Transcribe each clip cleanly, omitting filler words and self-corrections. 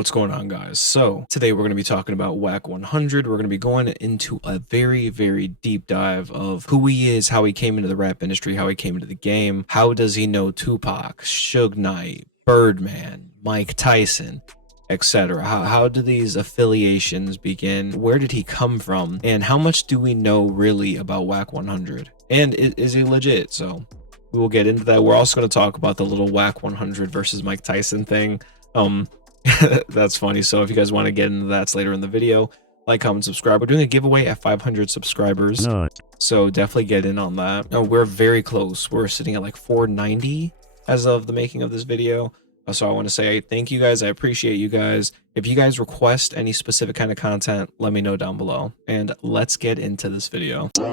What's going on, guys? So today we're going to be talking about Wack 100. We're going to be going into a very deep dive of who he is, how he came into the rap industry, how he came into the game, how does he know Tupac, Suge Knight, Birdman, Mike Tyson, etc. How do these affiliations begin? Where did he come from? And how much do we know really about Wack 100? And is he legit? So we will get into that. We're also going to talk about the little Wack 100 versus Mike Tyson thing. That's funny. So if you guys want to get into that later in the video, like, comment, subscribe. We're doing a giveaway at 500 subscribers. No. So definitely get in on that. We're very close. We're sitting at like 490 as of the making of this video. So I want to say thank you guys. I appreciate you guys. If you guys request any specific kind of content, let me know down below. And let's get into this video. Give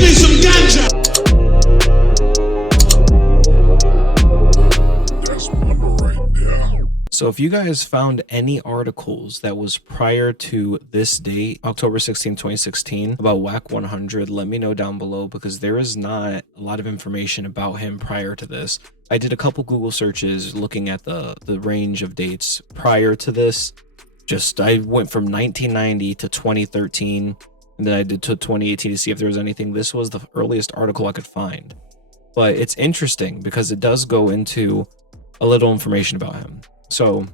me some ganja. So if you guys found any articles that was prior to this date, October 16, 2016, about Wack 100, let me know down below, because there is not a lot of information about him prior to this. I did a couple Google searches looking at the range of dates prior to this. I went from 1990 to 2013, and then I did to 2018 to see if there was anything. This was the earliest article I could find. But it's interesting because it does go into a little information about him. So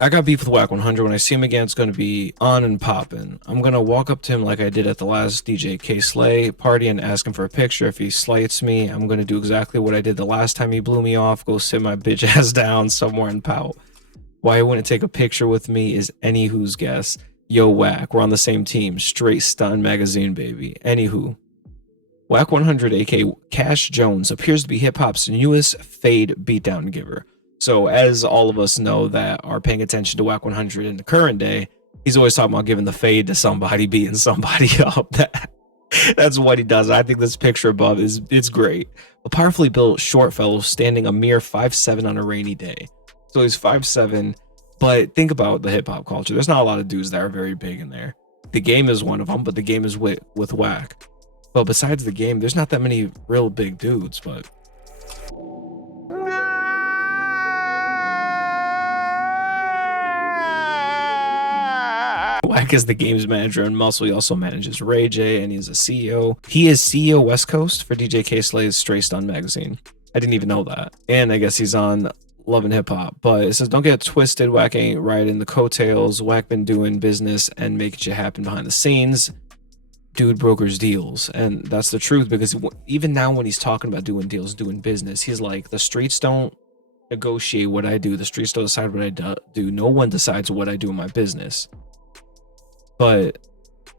I got beef with Wack 100. When I see him again, it's going to be on and popping. I'm going to walk up to him like I did at the last DJ K Slay party and ask him for a picture. If he slights me, I'm going to do exactly what I did the last time he blew me off. Go sit my bitch ass down somewhere and pout. Why he wouldn't take a picture with me is any who's guess. Yo, Wack, we're on the same team. Straight stun magazine, baby. Anywho, Wack 100, aka Cash Jones, appears to be hip-hop's newest fade beatdown giver. So as all of us know that are paying attention to Wack 100 in the current day, he's always talking about giving the fade to somebody, beating somebody up. That's what he does. I think this picture above it's great. A powerfully built short fellow standing a mere 5'7" on a rainy day. So he's 5'7", but think about the hip hop culture. There's not a lot of dudes that are very big in there. The Game is one of them, but the Game is with Wack. But besides the Game, there's not that many real big dudes, but Wack is the Game's manager and muscle. He also manages Ray J, and he's a CEO. He is CEO West Coast for DJ K Slay's Straight Stun magazine. I didn't even know that. And I guess he's on Love and Hip Hop. But it says, don't get twisted. Wack ain't riding the coattails. Wack been doing business and making shit happen behind the scenes. Dude brokers deals. And that's the truth, because even now when he's talking about doing deals, doing business, he's like, the streets don't negotiate what I do. The streets don't decide what I do. No one decides what I do in my business. But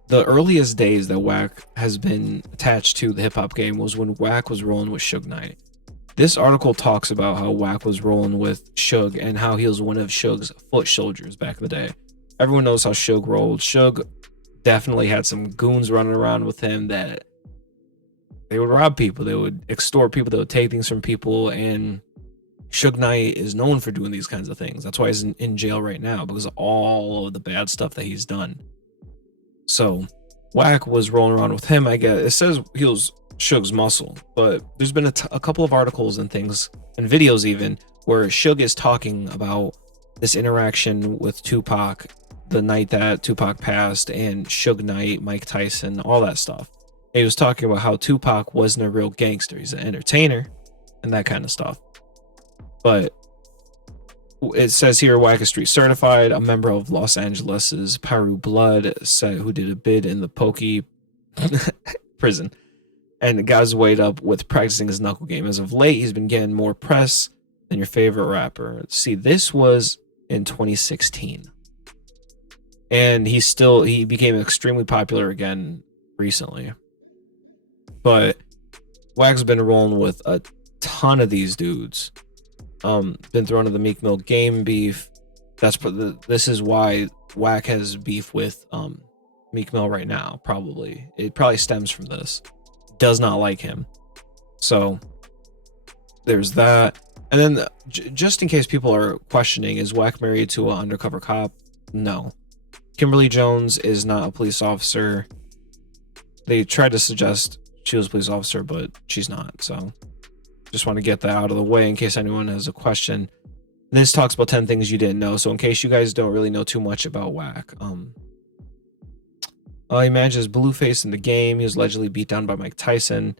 the earliest days that Wack has been attached to the hip-hop game was when Wack was rolling with Suge Knight. This article talks about how Wack was rolling with Suge and how he was one of Suge's foot soldiers back in the day. Everyone knows how Suge rolled. Suge definitely had some goons running around with him that they would rob people, they would extort people, they would take things from people, and Suge Knight is known for doing these kinds of things. That's why he's in jail right now, because of all of the bad stuff that he's done. So Wack was rolling around with him. I guess it says he was Suge's muscle, but there's been a couple of articles and things and videos even where Suge is talking about this interaction with Tupac the night that Tupac passed, and Suge Knight, Mike Tyson, all that stuff. And he was talking about how Tupac wasn't a real gangster. He's an entertainer and that kind of stuff. But it says here, Wack is street certified, a member of Los Angeles's Peru Blood, who did a bid in the Pokey prison, and got his weight up with practicing his knuckle game. As of late, he's been getting more press than your favorite rapper. See, this was in 2016, and he became extremely popular again recently. But Wack's been rolling with a ton of these dudes. Been thrown to the Meek Mill Game beef. This is why Wack has beef with Meek Mill right now. Probably it stems from this. Does not like him. So there's that. And then just in case people are questioning, is Wack married to an undercover cop? No. Kimberly Jones is not a police officer. They tried to suggest she was a police officer, but she's not. So just want to get that out of the way in case anyone has a question. This talks about 10 things you didn't know. So in case you guys don't really know too much about Wack, he manages Blueface in the game. He was allegedly beat down by Mike Tyson,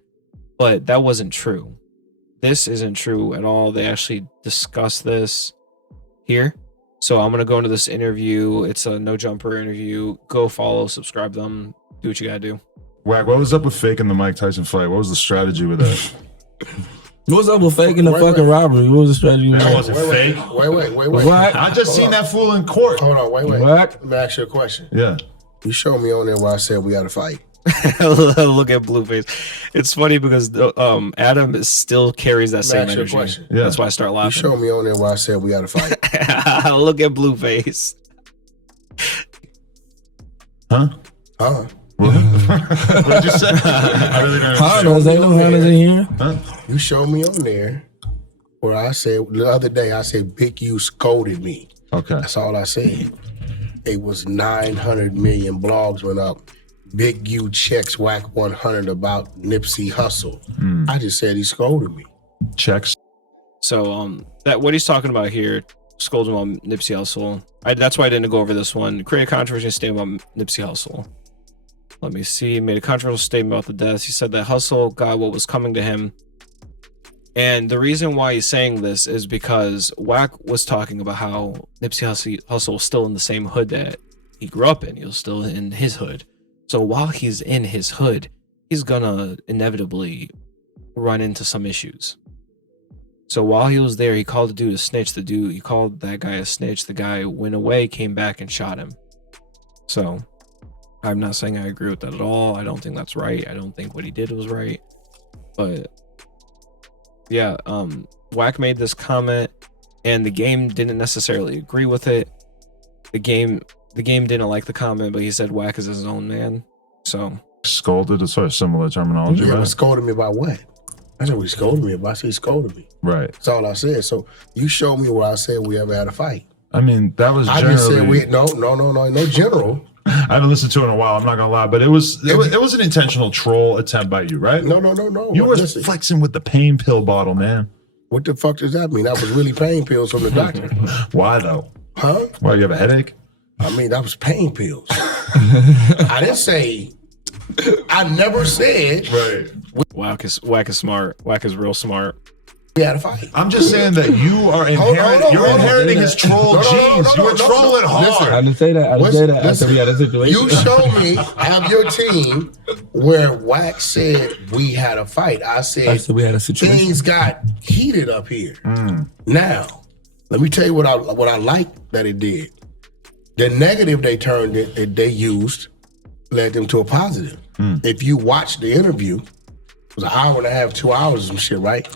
but that wasn't true. This isn't true at all. They actually discuss this here. So I'm going to go into this interview. It's a No Jumper interview. Go follow, subscribe them, do what you got to do. Wack, what was up with faking the Mike Tyson fight? What was the strategy with that? What was up with faking the fucking robbery? What was the strategy? That wasn't fake. Wait. What? I just seen that fool in court. Hold on, wait. What? Let me ask you a question. Yeah. You showed me on there where I said we got to fight. Look at Blueface. It's funny because Adam still carries that same ask you a energy. question. Yeah. That's why I start You laughing. showed me on there where I said we got to fight. Look at Blueface. Huh? Huh? What'd you say? I really don't Hondas, ain't no Hondas in here. Huh? You showed me on there where I said, the other day, I said, Big U scolded me. Okay. That's all I said. It was 900 million blogs went up. Big U checks Wack 100 about Nipsey Hussle. I just said he scolded me. Checks. So that what he's talking about here, scolding on Nipsey Hussle. That's why I didn't go over this one. Create a controversial statement about Nipsey Hussle. Let me see. He made a controversial statement about the deaths. He said that Hussle got what was coming to him. And the reason why he's saying this is because Wack was talking about how Nipsey Hussle was still in the same hood that he grew up in. He was still in his hood. So while he's in his hood, he's gonna inevitably run into some issues. So while he was there, he called the dude a snitch. He called that guy a snitch. The guy went away, came back, and shot him. So I'm not saying I agree with that at all. I don't think that's right. I don't think what he did was right. But yeah, Wack made this comment, and the game didn't necessarily agree with it. The game didn't like the comment, but he said Wack is his own man. So Scolded is sort of similar terminology, Yeah, but right? scolded me about what? I said, he scolded me about. I said he scolded me. Right. That's all I said. So you showed me where I said we ever had a fight. I mean, that was I generally... just said we no general. I haven't listened to it in a while, I'm not gonna lie, but it was an intentional troll attempt by you, right? No. You were Listen, flexing with the pain pill bottle, man. what the fuck does that mean? That was really pain pills from the doctor. Why though? Huh? Why, you have a headache? I mean, that was pain pills. I didn't say, I never said Right. Wack is smart. Wack is real smart. we had a fight. I'm just saying that you are inheriting his troll genes. You were trolling hard. Listen, I didn't say that. I didn't say that after we had a situation. You show me of your team where Wack said we had a fight. I said we had a situation. things got heated up here. Now, let me tell you what I like that it did. The negative they used led them to a positive. If you watch the interview, it was an hour and a half, 2 hours of some shit, right?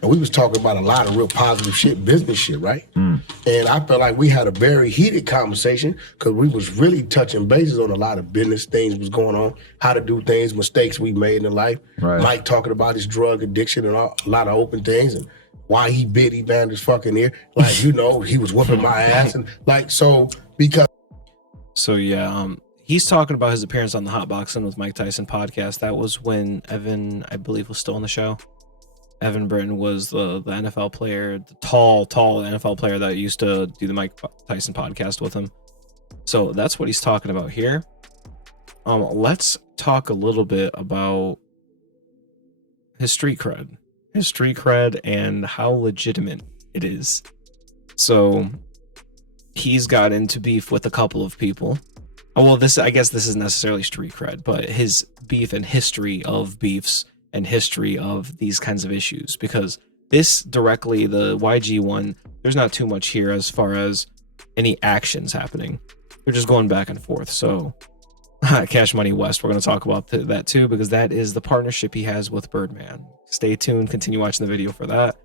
And we was talking about a lot of real positive shit, business shit, right? And I felt like we had a very heated conversation because we was really touching bases on a lot of business things was going on, how to do things, mistakes we made in life. Right. Mike talking about his drug addiction and a lot of open things and why he bit Evander's fucking ear. Like, he was whooping my ass. And like, so because. So yeah, he's talking about his appearance on the Hot Boxing with Mike Tyson podcast. That was when Evan, I believe, was still on the show. Evan Britton was the NFL player, the tall NFL player that used to do the Mike Tyson podcast with him. So that's what he's talking about here. Let's talk a little bit about his street cred and how legitimate it is. So he's got into beef with a couple of people. Well, I guess this isn't necessarily street cred, but his beef and history of beefs and history of these kinds of issues, because this directly, the YG one, there's not too much here as far as any actions happening. They're just going back and forth. So Cash Money West, we're going to talk about that too, because that is the partnership he has with Birdman. Stay tuned, continue watching the video for that.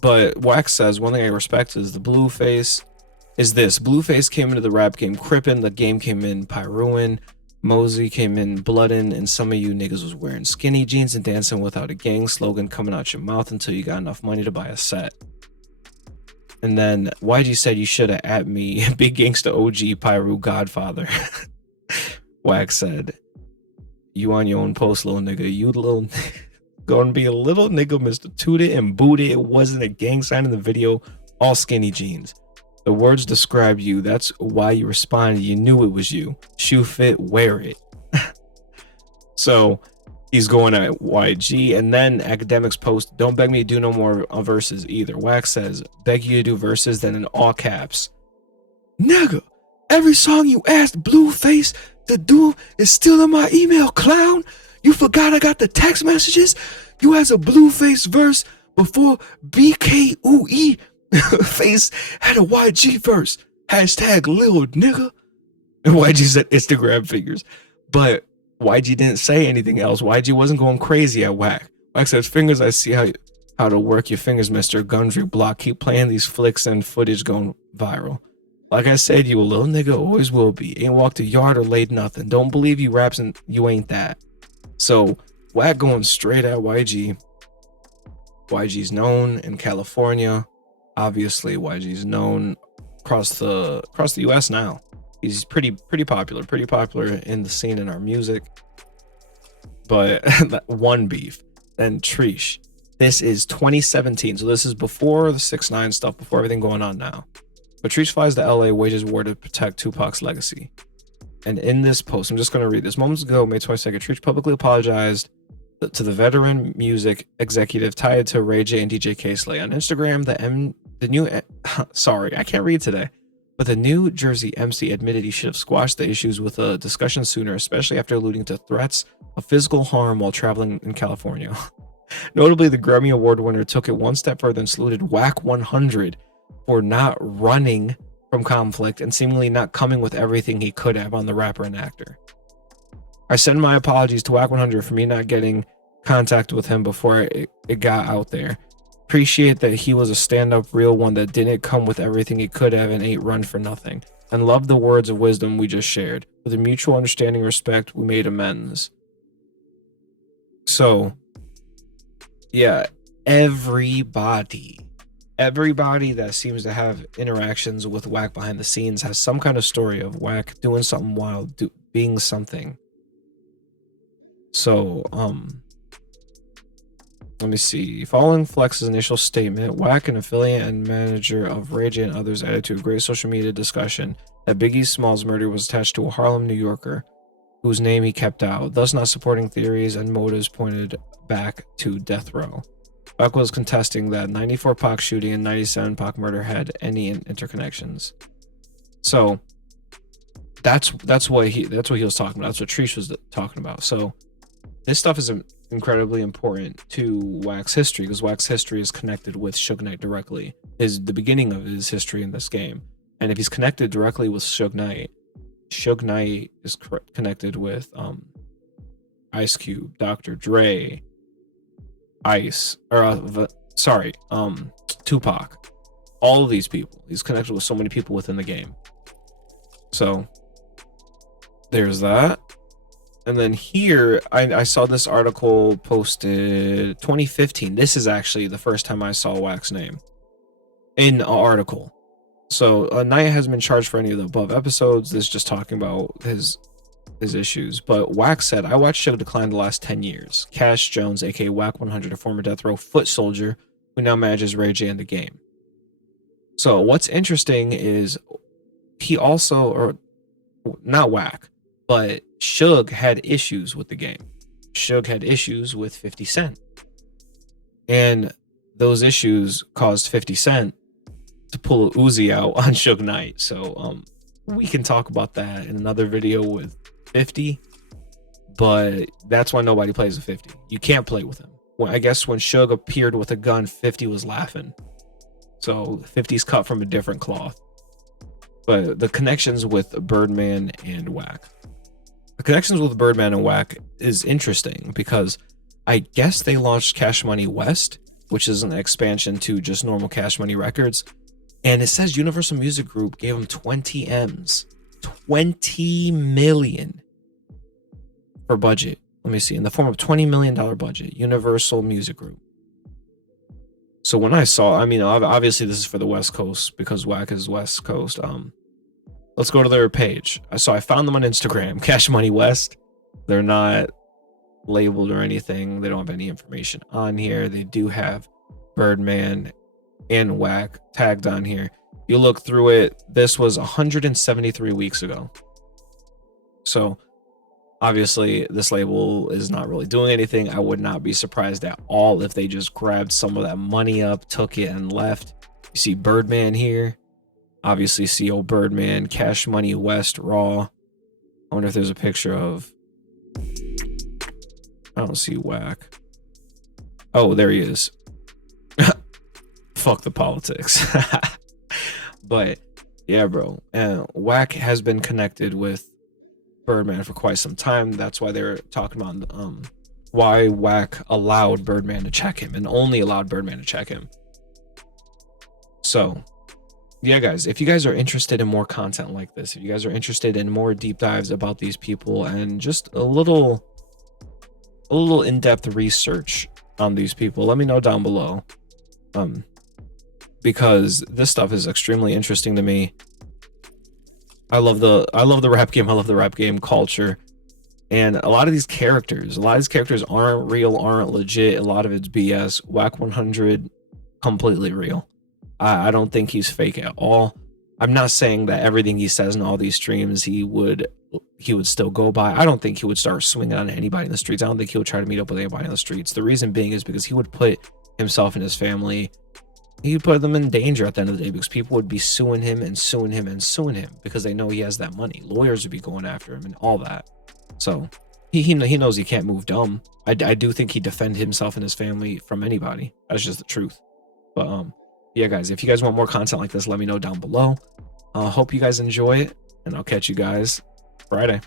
But Wack says one thing I respect is the Blueface is this. Blueface came into the rap game crippin', the game came in pyruin, Mosey came in bloodin', and some of you niggas was wearing skinny jeans and dancing without a gang slogan coming out your mouth until you got enough money to buy a set. And then YG said you should have at me, Big Gangsta OG Pyru Godfather. Wack said, you on your own post, little nigga. You little Gonna be a little nigga, Mr. Toot It and Boot It. It wasn't a gang sign in the video. All skinny jeans. The words describe you. That's why you responded. You knew it was you. Shoe fit, wear it. So he's going at YG, and then Academics post, don't beg me to do no more verses either. Wack says, beg you to do verses, then in all caps, nigga, every song you asked Blueface to do is still in my email, clown. You forgot I got the text messages? You has a Blueface verse before BKUE Face had a YG verse. Hashtag Lil nigga. And YG said Instagram figures. But YG didn't say anything else. YG wasn't going crazy at Wack. Wack said, fingers, I see how to work your fingers, Mr. Gundry Block. Keep playing these flicks and footage going viral. Like I said, you a little nigga, always will be. Ain't walked a yard or laid nothing. Don't believe you raps and you ain't that. So Wack going straight at YG. YG's known in California. Obviously, YG's known across the US now. He's pretty popular in the scene in our music. But that one beef, then Treesh. This is 2017, so this is before the 6ix9ine stuff, before everything going on now. But Treesh flies to LA, wages war to protect Tupac's legacy. And in this post, I'm just going to read this. Moments ago, May 22nd, Treesh publicly apologized to the veteran music executive tied to Ray J and DJ K-Slay. On Instagram, sorry, I can't read today. But the New Jersey MC admitted he should have squashed the issues with a discussion sooner, especially after alluding to threats of physical harm while traveling in California. Notably, the Grammy Award winner took it one step further and saluted Wack 100 for not running from conflict and seemingly not coming with everything he could have on the rapper and actor. I send my apologies to Wack 100 for me not getting contact with him before it got out there. Appreciate that he was a stand-up real one that didn't come with everything he could have and ain't run for nothing. And love the words of wisdom we just shared. With a mutual understanding and respect, we made amends. So, yeah, everybody that seems to have interactions with Wack behind the scenes has some kind of story of Wack doing something wild, being something. So, let me see. Following Flex's initial statement, Wack, an affiliate and manager of Ray J and others, added to a great social media discussion that Biggie Smalls' murder was attached to a Harlem New Yorker whose name he kept out, thus not supporting theories and motives pointed back to death row. Wack was contesting that 94 Pac shooting and 97 Pac murder had any interconnections. So that's what he was talking about. That's what Treesh was talking about. So this stuff is incredibly important to Wack's history because Wack's history is connected with Suge Knight directly. Is the beginning of his history in this game, and if he's connected directly with Suge Knight is connected with Ice Cube, Dr. Dre, Tupac, all of these people. He's connected with so many people within the game. So there's that. And then here, I saw this article posted 2015. This is actually the first time I saw Wack's name in an article. So Knight hasn't been charged for any of the above episodes. This is just talking about his issues. But Wack said, I watched Suge decline the last 10 years. Cash Jones, aka Wack 100, a former death row foot soldier who now manages Ray J in the game. So what's interesting is he also, or not Wack, but Suge had issues with the game. Suge had issues with 50 Cent. And those issues caused 50 Cent to pull a Uzi out on Suge Knight. So we can talk about that in another video with 50. But that's why nobody plays with 50. You can't play with him. I guess when Suge appeared with a gun, 50 was laughing. So 50's cut from a different cloth. But the connections with Birdman and Wack. The connections with Birdman and Wack is interesting because I guess they launched Cash Money West, which is an expansion to just normal Cash Money Records. And it says Universal Music Group gave him 20 M's, 20 million for budget. Let me see, in the form of $20 million budget, Universal Music Group. So when I saw, I mean, obviously this is for the West Coast because Wack is West Coast. Let's go to their page. So I found them on Instagram, Cash Money West. They're not labeled or anything. They don't have any information on here. They do have Birdman and Wack tagged on here. You look through it, this was 173 weeks ago. So obviously this label is not really doing anything. I would not be surprised at all if they just grabbed some of that money up, took it, and left. You see Birdman here. Obviously CO Birdman, Cash Money West, Raw. I wonder if there's a picture of... I don't see Wack. Oh, there he is. Fuck the politics. But yeah, bro. Wack has been connected with Birdman for quite some time. That's why they're talking about why Wack allowed Birdman to check him and only allowed Birdman to check him. So yeah, guys, if you guys are interested in more content like this, if you guys are interested in more deep dives about these people and just a little in-depth research on these people, let me know down below. Because this stuff is extremely interesting to me. I love the rap game. I love the rap game culture. And a lot of these characters aren't real, aren't legit. A lot of it's BS. Wack 100, completely real. I don't think he's fake at all. I'm not saying that everything he says in all these streams he would still go by. I don't think he would start swinging on anybody in the streets. I don't think he would try to meet up with anybody in the streets. The reason being is because he would put himself and his family, he'd put them in danger at the end of the day, because people would be suing him and suing him and suing him because they know he has that money. Lawyers would be going after him and all that. So he knows he can't move dumb. I do think he'd defend himself and his family from anybody. That's just the truth. But yeah, guys, if you guys want more content like this, let me know down below. Hope you guys enjoy it, and I'll catch you guys Friday.